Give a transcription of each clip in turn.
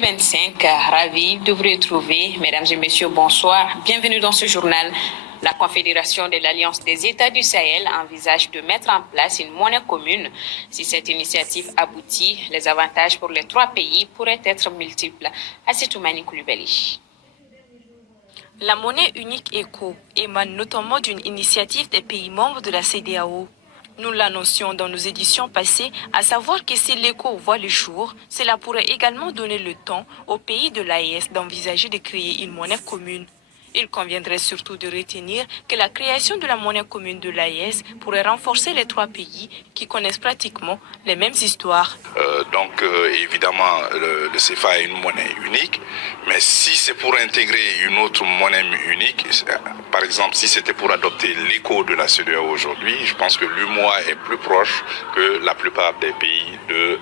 2025. Ravi de vous retrouver. Mesdames et messieurs, bonsoir. Bienvenue dans ce journal. La Confédération de l'Alliance des États du Sahel envisage de mettre en place une monnaie commune. Si cette initiative aboutit, les avantages pour les trois pays pourraient être multiples. Assetoumani Koulibaly. La monnaie unique ECO émane notamment d'une initiative des pays membres de la CEDEAO. Nous l'annoncions dans nos éditions passées, à savoir que si l'ECO voit le jour, cela pourrait également donner le temps aux pays de l'AES d'envisager de créer une monnaie commune. Il conviendrait surtout de retenir que la création de la monnaie commune de l'AES pourrait renforcer les trois pays qui connaissent pratiquement les mêmes histoires. Évidemment, le CFA est une monnaie unique, mais si c'est pour intégrer une autre monnaie unique, par exemple, si c'était pour adopter l'écho de la CEDEAO aujourd'hui, je pense que l'UMOA est plus proche que la plupart des pays de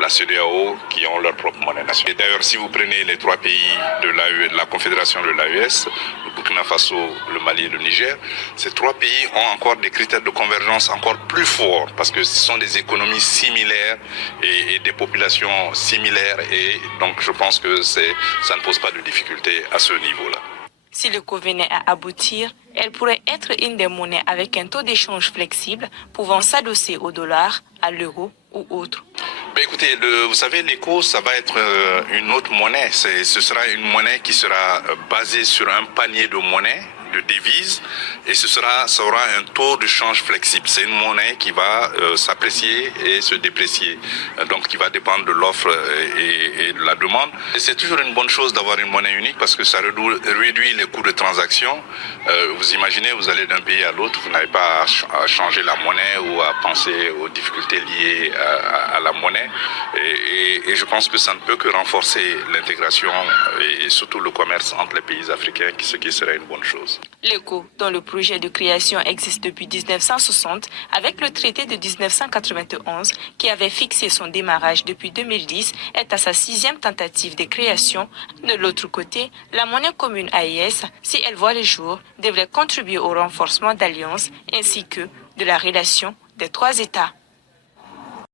la CEDEAO qui ont leur propre monnaie nationale. Et d'ailleurs, si vous prenez les trois pays de la Confédération de l'AES, le Burkina Faso, le Mali et le Niger, ces trois pays ont encore des critères de convergence encore plus forts parce que ce sont des économies similaires et des populations similaires et donc je pense que ça ne pose pas de difficulté à ce niveau-là. Si le coup venait à aboutir, elle pourrait être une des monnaies avec un taux d'échange flexible pouvant s'adosser au dollar, à l'euro ou autre. Écoutez, vous savez, l'écho, ça va être une autre monnaie. Ce sera une monnaie qui sera basée sur un panier de monnaies, de devises, et ça aura un taux de change flexible. C'est une monnaie qui va s'apprécier et se déprécier, donc qui va dépendre de l'offre et de la demande. Et c'est toujours une bonne chose d'avoir une monnaie unique parce que ça réduit les coûts de transaction. Vous imaginez, vous allez d'un pays à l'autre, vous n'avez pas à changer la monnaie ou à penser aux difficultés liées à la monnaie. Et je pense que ça ne peut que renforcer l'intégration et surtout le commerce entre les pays africains, ce qui serait une bonne chose. L'ECO, dont le projet de création existe depuis 1960, avec le traité de 1991 qui avait fixé son démarrage depuis 2010, est à sa 6e tentative de création. De l'autre côté, la monnaie commune AES, si elle voit le jour, devrait contribuer au renforcement d'alliances ainsi que de la relation des trois États.